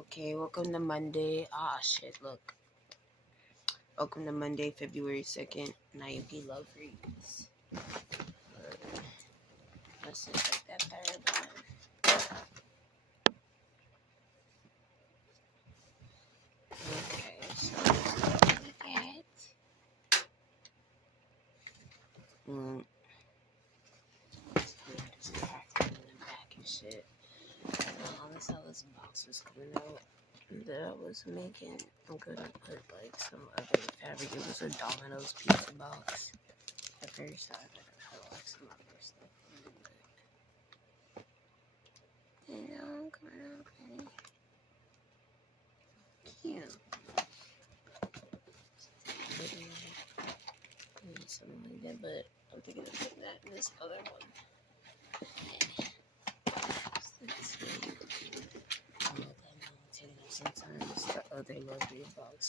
Okay, welcome to Monday. Ah, shit, look. Welcome to Monday, February 2nd. Nayuki Love Reads. Let's just take that third one. Okay, so let's look at. Just packed in the back and shit. Let's how this box is coming out that I was making. I'm gonna put like some other fabric. It was a Domino's pizza box. At first, I had like some other stuff in it, but you know, coming out pretty cute. Maybe something like that, but I'm thinking of putting that in this other one. Sometimes the other lovely box.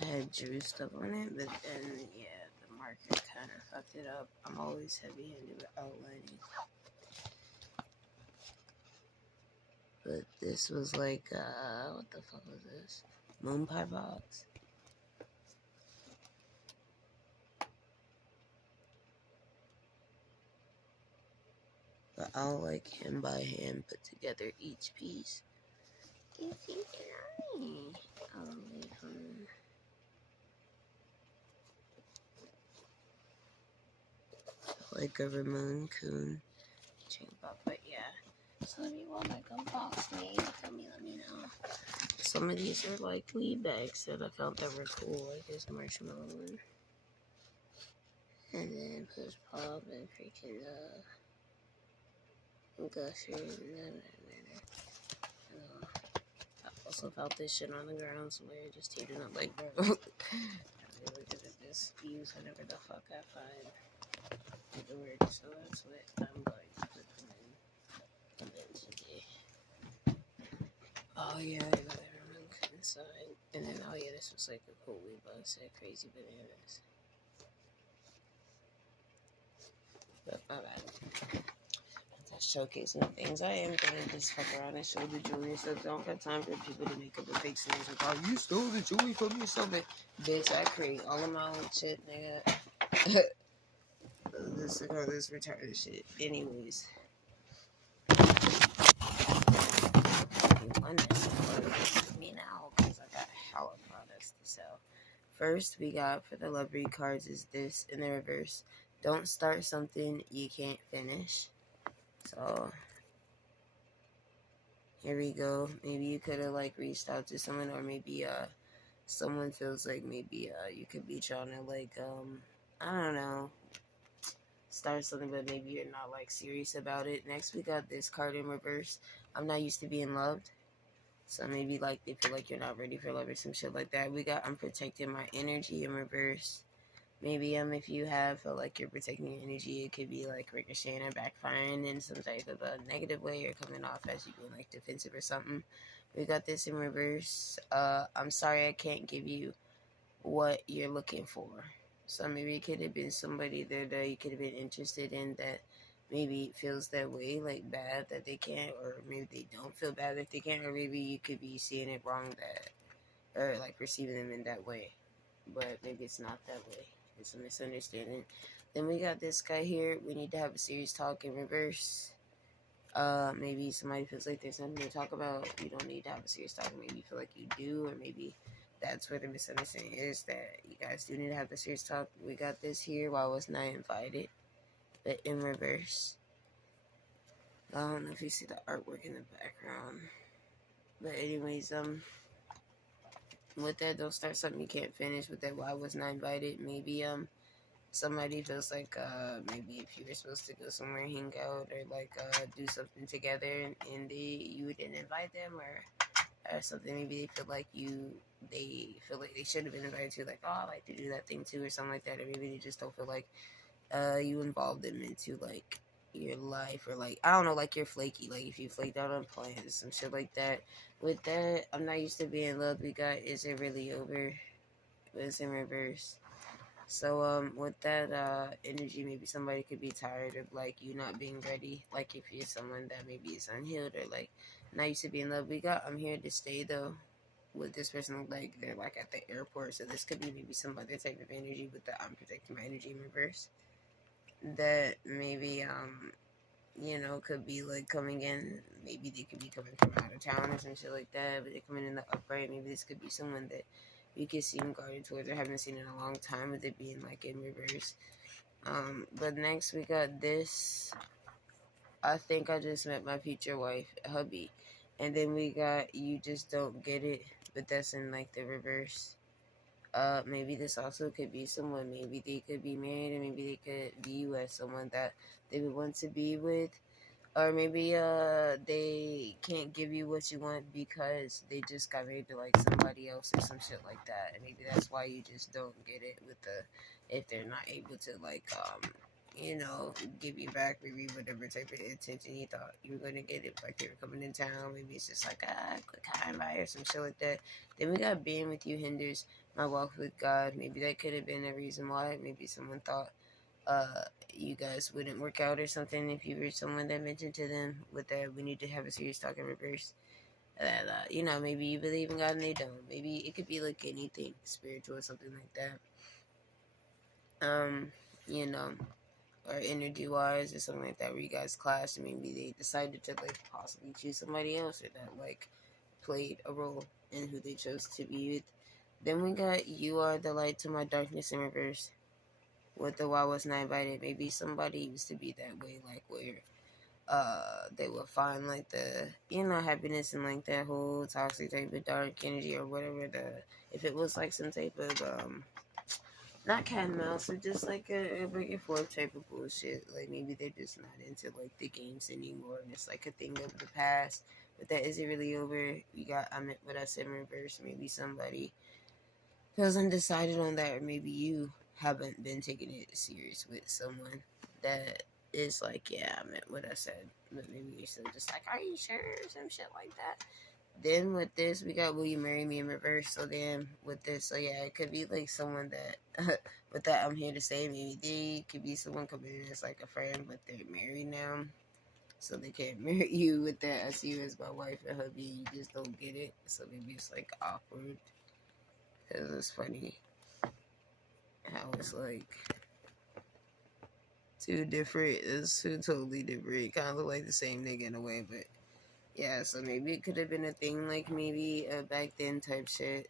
I had Drew stuff on it, but then, yeah, the marker kind of fucked it up. I'm always heavy-handed with outlining. But this was like, what the fuck was this? Moon pie box. But I'll like hand by hand put together each piece. Like a Ramon Coon chain box, but yeah. So if you want like a box made, let me know. Some of these are like weed bags that I felt that were cool, like this marshmallow one. And then push pop and freaking gusher and I also felt this shit on the ground somewhere, just heating up like bro. I really good at this. Use whatever the fuck I find to work, so that's what I'm going to put them in today. Oh yeah, I got everyone inside. And then oh yeah, this was like a cool weed box, that crazy bananas. But my bad. Showcasing things. I am gonna just fuck around and show the jewelry and stuff. Don't got time for people to make up a fake scenes like, oh, you stole the jewelry from me or something. Bitch, I create all of my own shit, nigga. This retarded shit. Anyways. Me now, because I got hella products to sell. First, we got for the Love Read cards is this in the reverse. Don't start something you can't finish. So here we go. Maybe you could have like reached out to someone, or maybe someone feels like maybe you could be trying to like I don't know, start something, but maybe you're not like serious about it. Next we got this card in reverse. I'm not used to being loved. So maybe like they feel like you're not ready for love or some shit like that. We got I'm protecting my energy in reverse. Maybe if you feel like you're protecting your energy, it could be like ricocheting or backfiring in some type of a negative way, or coming off as you being like defensive or something. We got this in reverse. I'm sorry I can't give you what you're looking for. So maybe it could have been somebody that you could have been interested in that maybe feels that way, like bad that they can't, or maybe they don't feel bad if they can't, or maybe you could be seeing it wrong that, or like perceiving them in that way, but maybe it's not that way. It's a misunderstanding. Then we got this guy here. We need to have a serious talk in reverse. Maybe somebody feels like there's something to talk about. You don't need to have a serious talk. Maybe you feel like you do, or maybe that's where the misunderstanding is, that you guys do need to have the serious talk. We got this here. Why wasn't I invited? But in reverse. I don't know if you see the artwork in the background. But anyways, with that, don't start something you can't finish. With that, why wasn't I invited? Maybe somebody feels like maybe if you were supposed to go somewhere, hang out, or like do something together, and you didn't invite them, or something. Maybe they feel like they should have been invited to, like, oh, I like to do that thing too, or something like that. Or maybe they just don't feel like you involved them into like your life, or like I don't know, like you're flaky, like if you flaked out on plans, some shit like that. With that, I'm not used to being loved. We got is it really over? It's in reverse. So with that energy, maybe somebody could be tired of like you not being ready. Like if you're someone that maybe is unhealed or like not used to be in love. We got I'm here to stay though. With this person, like they're like at the airport, so this could be maybe some other type of energy with the I'm protecting my energy in reverse. That maybe could be like coming in. Maybe they could be coming from out of town or some shit like that, but they're coming in the upright. Maybe this could be someone that you can seem guarded towards or haven't seen in a long time with it being like in reverse. But next we got this. I think I just met my future wife, hubby. And then we got you just don't get it, but that's in like the reverse. Maybe this also could be someone, maybe they could be married and maybe they could be you as someone that they would want to be with. Or maybe they can't give you what you want because they just got married to like somebody else or some shit like that. And maybe that's why you just don't get it with the if they're not able to like give you back maybe whatever type of attention you thought you were gonna get it like they were coming in town. Maybe it's just like quick high by or some shit like that. Then we got being with you hinders my walk with God. Maybe that could have been a reason why. Maybe someone thought you guys wouldn't work out or something if you were someone that mentioned to them with that we need to have a serious talk in reverse. That maybe you believe in God and they don't. Maybe it could be like anything spiritual or something like that. You know, or energy wise or something like that where you guys clashed and maybe they decided to like possibly choose somebody else or that like played a role in who they chose to be with. Then we got you are the light to my darkness in reverse. With the why was not invited. Maybe somebody used to be that way, like where they would find like the happiness and like that whole toxic type of dark energy or whatever if it was like some type of not cat and mouse, but just like a back and forth type of bullshit. Like maybe they're just not into like the games anymore, and it's like a thing of the past. But that isn't really over. We got I meant what I said in reverse. Maybe somebody feels undecided on that, or maybe you haven't been taking it serious with someone that is like, yeah, I meant what I said, but maybe you're still just like, are you sure, or some shit like that. Then with this, we got will you marry me in reverse. So then with this, so yeah, it could be like someone that with that I'm here to say maybe they could be someone coming in as like a friend, but they're married now. So they can't marry you with that. I see you as my wife and hubby. You just don't get it. So maybe it's like awkward. Cause it's funny how it's like two different. It's two totally different. Kind of like the same nigga in a way, but yeah. So maybe it could have been a thing like maybe a back then type shit.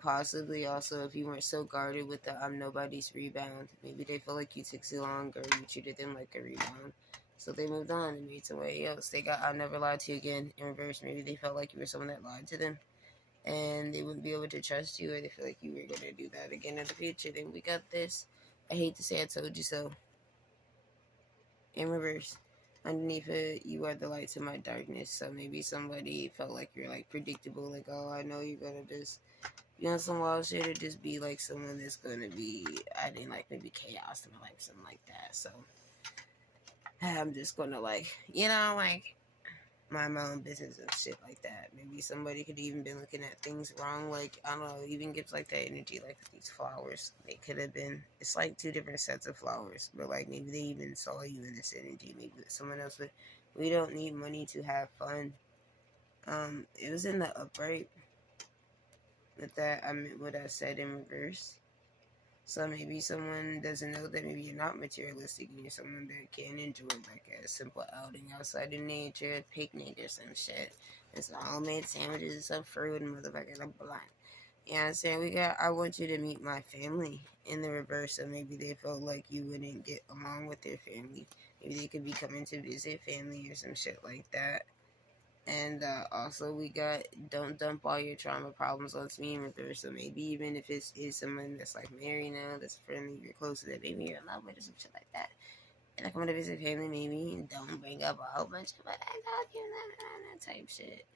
Possibly also if you weren't so guarded with the I'm nobody's rebound. Maybe they felt like you took too long or you treated them like a rebound. So they moved on and made somebody else. They got I never lied to you again in reverse. Maybe they felt like you were someone that lied to them and they wouldn't be able to trust you or they feel like you were going to do that again in the future. Then we got this. I hate to say I told you so. In reverse. Underneath it, you are the light to my darkness. So maybe somebody felt like you're like predictable, like, oh, I know you're gonna just some wild shit or just be like someone that's gonna be adding like maybe chaos to my life, something like that. So I'm just gonna like, like mind my own business and shit like that. Maybe somebody could even been looking at things wrong. Like, I don't know, even gives like that energy, like with these flowers. They could have been, it's like two different sets of flowers, but like maybe they even saw you in this energy. Maybe someone else would, we don't need money to have fun. It was in the upright. With that, I meant what I said in reverse. So maybe someone doesn't know that maybe you're not materialistic and you're someone that can enjoy like a simple outing outside in nature, a picnic or some shit. And some homemade sandwiches, some fruit and motherfucking a blunt. You know what I'm saying? I want you to meet my family in the reverse. So maybe they felt like you wouldn't get along with their family. Maybe they could be coming to visit family or some shit like that. And also we got don't dump all your trauma problems onto me in reverse. So maybe even if it is someone that's like married now, that's friendly, you're close to that, maybe you're in love with or some shit like that. And I come to visit family, maybe don't bring up a whole bunch of what I thought you that type shit.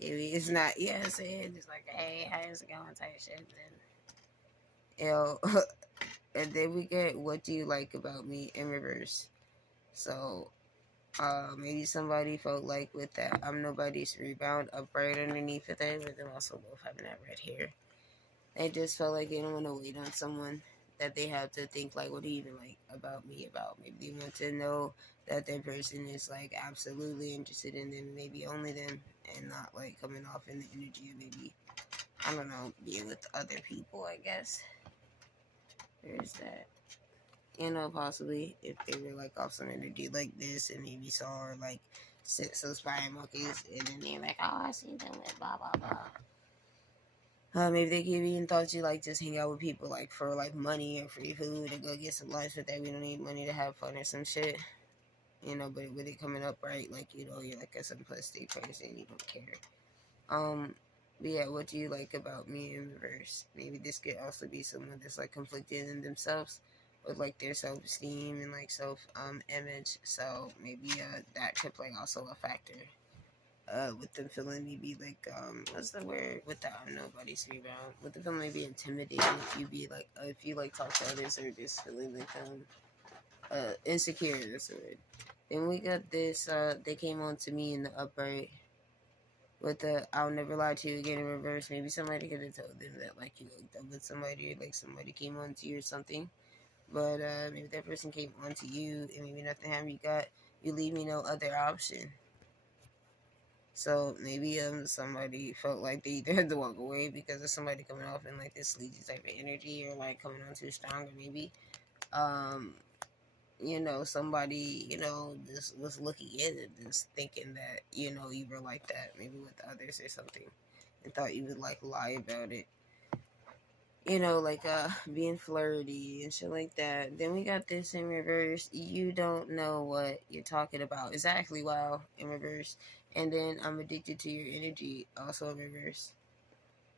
Maybe it's not, you know what I'm saying? Just like, hey, how's it going type shit. Then, and then we get what do you like about me in reverse. So maybe somebody felt like with that I'm nobody's rebound up right underneath of that, with them also both having that red hair. They just felt like they don't want to wait on someone that they have to think like, what do you even like about me about? Maybe they want to know that that person is like absolutely interested in them, maybe only them, and not like coming off in the energy of maybe, I don't know, being with other people, I guess. There's that. You know, possibly if they were like off some energy like this and maybe saw or like some spying monkeys and then they're like, oh, I see them with blah blah blah. Maybe they could even thought you like just hang out with people like for like money or free food and go get some lunch with that. We don't need money to have fun or some shit. You know, but with it coming up right, like, you know, you're like a simplistic person, you don't care. But yeah, what do you like about me in reverse? Maybe this could also be someone that's like conflicted in themselves with like their self esteem and like self image. So maybe that could play also a factor. With them feeling maybe like what's the word without nobody's around, with them feeling maybe intimidated if you be like if you like talk to others or just feeling like insecure, that's the word. Then we got this they came on to me in the upright with the I'll never lie to you again in reverse. Maybe somebody could have told them that like you hooked up with somebody or like somebody came on to you or something, but maybe that person came on to you and maybe nothing happened. You leave me no other option. So maybe somebody felt like they either had to walk away because of somebody coming off in like this sleazy type of energy or like coming on too strong, or maybe you know, somebody, you know, just was looking in and just thinking that, you know, you were like that, maybe with others or something, and thought you would like lie about it. You know, like being flirty and shit like that. Then we got this in reverse. You don't know what you're talking about. Exactly, wow, in reverse. And then I'm addicted to your energy, also in reverse.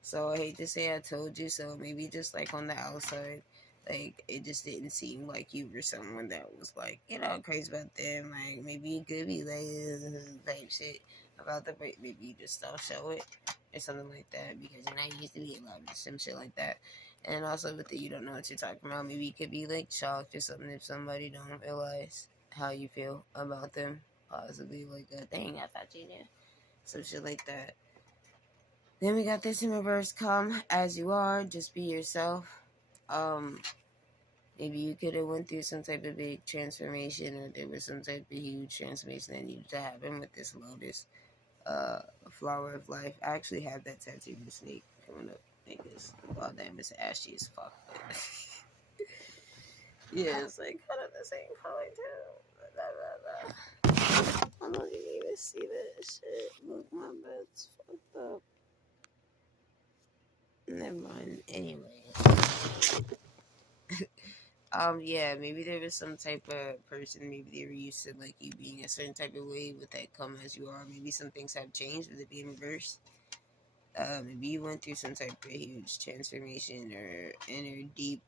So I hate to say I told you so. Maybe just like on the outside, like it just didn't seem like you were someone that was like, you know, crazy about them. Like maybe you could be like type shit about the break. Maybe you just don't show it or something like that because you're not used to be a lot of some shit like that. And also with the you don't know what you're talking about. Maybe you could be like shocked or something if somebody don't realize how you feel about them. Possibly like a thing I thought you knew. Some shit like that. Then we got this in reverse. Come as you are, just be yourself. Um, Maybe you could have went through some type of big transformation, or there was some type of huge transformation that needed to happen with this lotus, flower of life. I actually have that tattoo of the snake coming up. Niggas, well, damn, it's ashy as fuck. Yeah, it's like kind of the same color too. I don't even see that shit. Look, my bed's fucked up. Never mind. Anyway. Yeah, maybe there was some type of person, maybe they were used to like you being a certain type of way with that come as you are. Maybe some things have changed with it being reversed. Maybe you went through some type of huge transformation or inner deep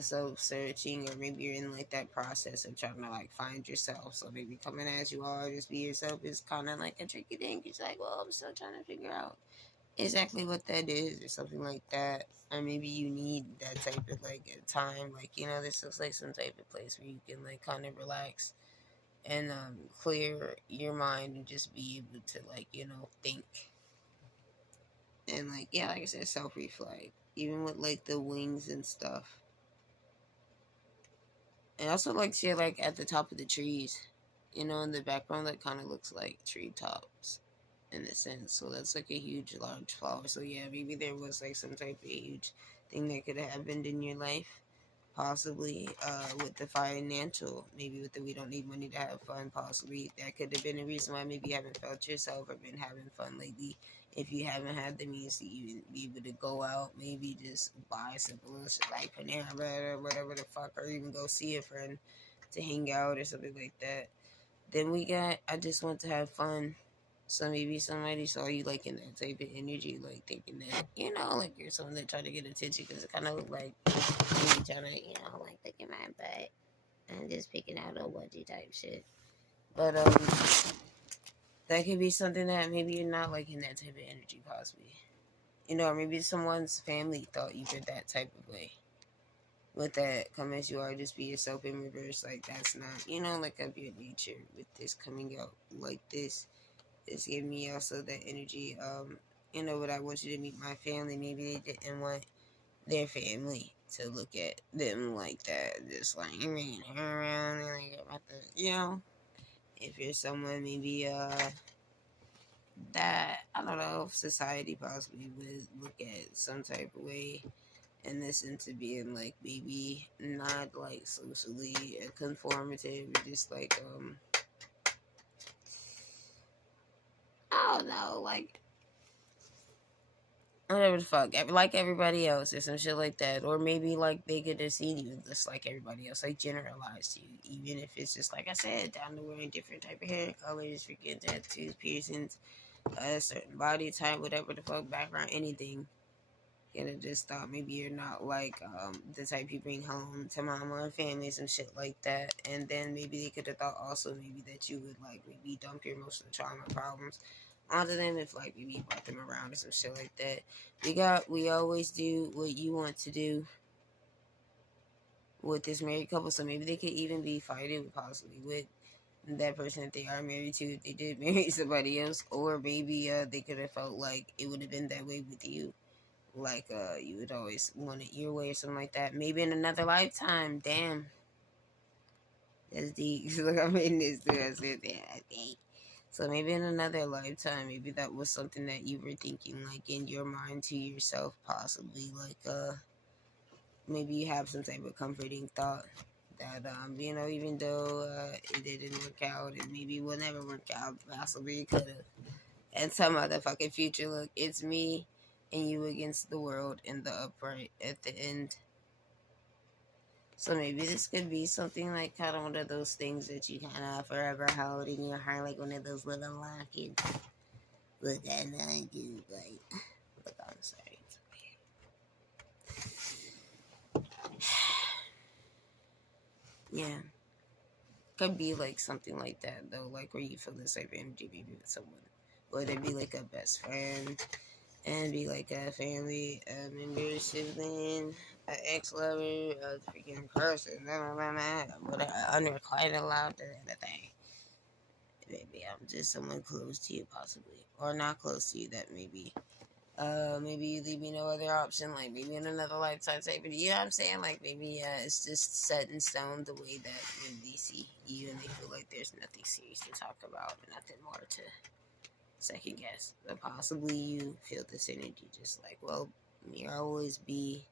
self searching, or maybe you're in like that process of trying to like find yourself. So maybe coming as you are, just be yourself is kind of like a tricky thing. It's like, well, I'm still trying to figure out exactly what that is or something like that. Or maybe you need that type of like a time, like, you know, this looks like some type of place where you can like kind of relax and clear your mind and just be able to like, you know, think and like, yeah, like I said, self-reflect, even with like the wings and stuff. And also like see like at the top of the trees, you know, in the background that kind of looks like treetops in a sense. So that's like a huge, large flower. So yeah, maybe there was like some type of huge thing that could have happened in your life. Possibly with the financial, maybe with the we don't need money to have fun. Possibly that could have been a reason why maybe you haven't felt yourself or been having fun lately. If you haven't had the means to even be able to go out, maybe just buy simple little shit like Panera Bread or whatever the fuck, or even go see a friend to hang out or something like that. Then we got I just want to have fun. So maybe somebody saw you like in that type of energy, like thinking that, you know, like you're someone that tried to get attention because it kind of looked like you trying to, you know, like look at my butt and just picking out a wedgie type shit. But that could be something that maybe you're not like in that type of energy, possibly. You know, or maybe someone's family thought you were that type of way. With that, come as you are, just be yourself in reverse. Like that's not, you know, like of your nature. With this coming out like this, it's giving me also that energy. You know, but I want you to meet my family. Maybe they didn't want their family to look at them like that, just like you're bringing her around and like about the, if you're someone maybe that I don't know if society possibly would look at some type of way and this into being like maybe not like socially conformative or just like I don't know, like whatever the fuck, like everybody else or some shit like that. Or maybe like they could have seen you just like everybody else, like generalized you, even if it's just like I said, down to wearing different type of hair colors, freaking tattoos, piercings, a certain body type, whatever the fuck background, anything. Could have just thought maybe you're not like the type you bring home to mama or family, some shit like that. And then maybe they could have thought also maybe that you would like maybe dump your emotional trauma problems onto them if like maybe you brought them around or some shit like that. We always do what you want to do with this married couple, so maybe they could even be fighting possibly with that person that they are married to if they did marry somebody else, or maybe they could have felt like it would have been that way with you, like you would always want it your way or something like that. Maybe in another lifetime. Damn, that's deep. Look, I'm in this too. I said that, I think. So maybe in another lifetime, maybe that was something that you were thinking like in your mind to yourself, possibly like maybe you have some type of comforting thought that even though it didn't work out and maybe will never work out, possibly it could have. And some motherfucking future, look, it's me and you against the world in the upright at the end. So maybe this could be something like kind of one of those things that you kind of forever hold in your heart, like one of those little lockets. Look, I know I do, like, look, I'm sorry. It's okay. Yeah. Could be like something like that, though, like where you feel this type of energy maybe with someone. Whether it be like a best friend, and be like a family member, sibling, an ex-lover, a freaking person, whatever, unrequited allowed, the thing. Maybe I'm just someone close to you, possibly, or not close to you. That maybe you leave me no other option. Like maybe in another lifetime type. But you know what I'm saying? Like maybe it's just set in stone the way that when they see you and they feel like there's nothing serious to talk about, and nothing more to second guess, but possibly you feel this energy just like, well, you'll always be